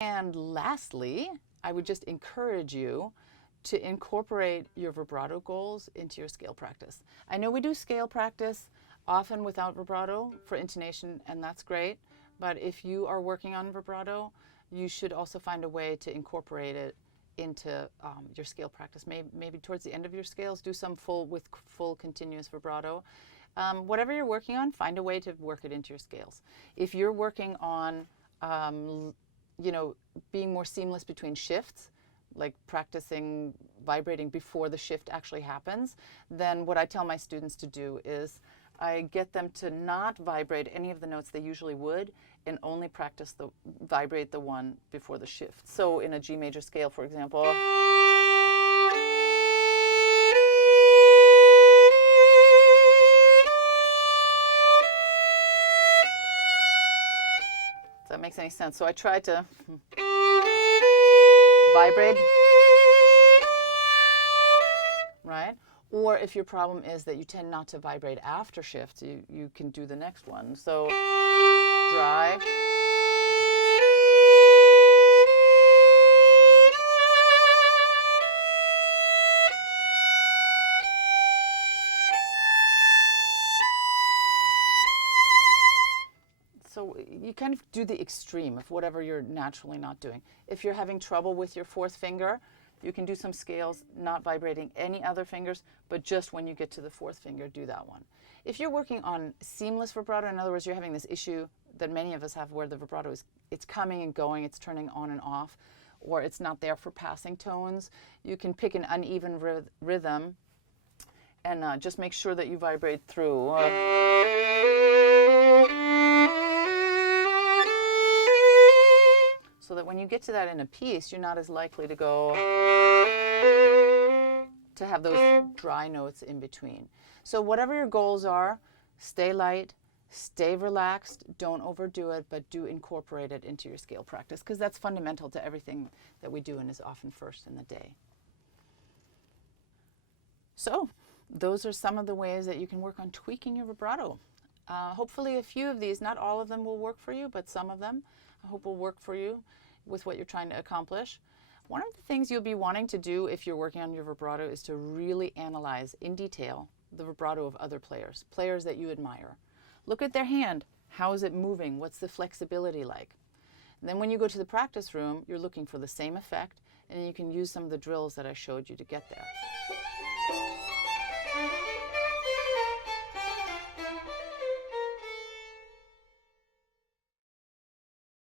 And lastly, I would just encourage you to incorporate your vibrato goals into your scale practice. I know we do scale practice often without vibrato for intonation, and that's great. But if you are working on vibrato, you should also find a way to incorporate it into your scale practice. Maybe towards the end of your scales, do some full continuous vibrato. Whatever you're working on, find a way to work it into your scales. If you're working on, being more seamless between shifts, like practicing vibrating before the shift actually happens, then what I tell my students to do is I get them to not vibrate any of the notes they usually would and only vibrate the one before the shift. So in a G major scale, for example, does that make any sense? So I try to vibrate, right? Or if your problem is that you tend not to vibrate after shifts, you can do the next one. So dry. So you kind of do the extreme of whatever you're naturally not doing. If you're having trouble with your fourth finger, you can do some scales not vibrating any other fingers, but just when you get to the fourth finger, do that one. If you're working on seamless vibrato, in other words, you're having this issue that many of us have where the vibrato it's coming and going, it's turning on and off, or it's not there for passing tones, you can pick an uneven rhythm and just make sure that you vibrate through. So that when you get to that in a piece, you're not as likely to have those dry notes in between. So whatever your goals are, stay light, stay relaxed, don't overdo it, but do incorporate it into your scale practice, because that's fundamental to everything that we do and is often first in the day. So those are some of the ways that you can work on tweaking your vibrato. Hopefully a few of these, not all of them will work for you, but some of them I hope will work for you with what you're trying to accomplish. One of the things you'll be wanting to do if you're working on your vibrato is to really analyze in detail the vibrato of other players that you admire. Look at their hand. How is it moving? What's the flexibility like? And then when you go to the practice room, you're looking for the same effect, and you can use some of the drills that I showed you to get there.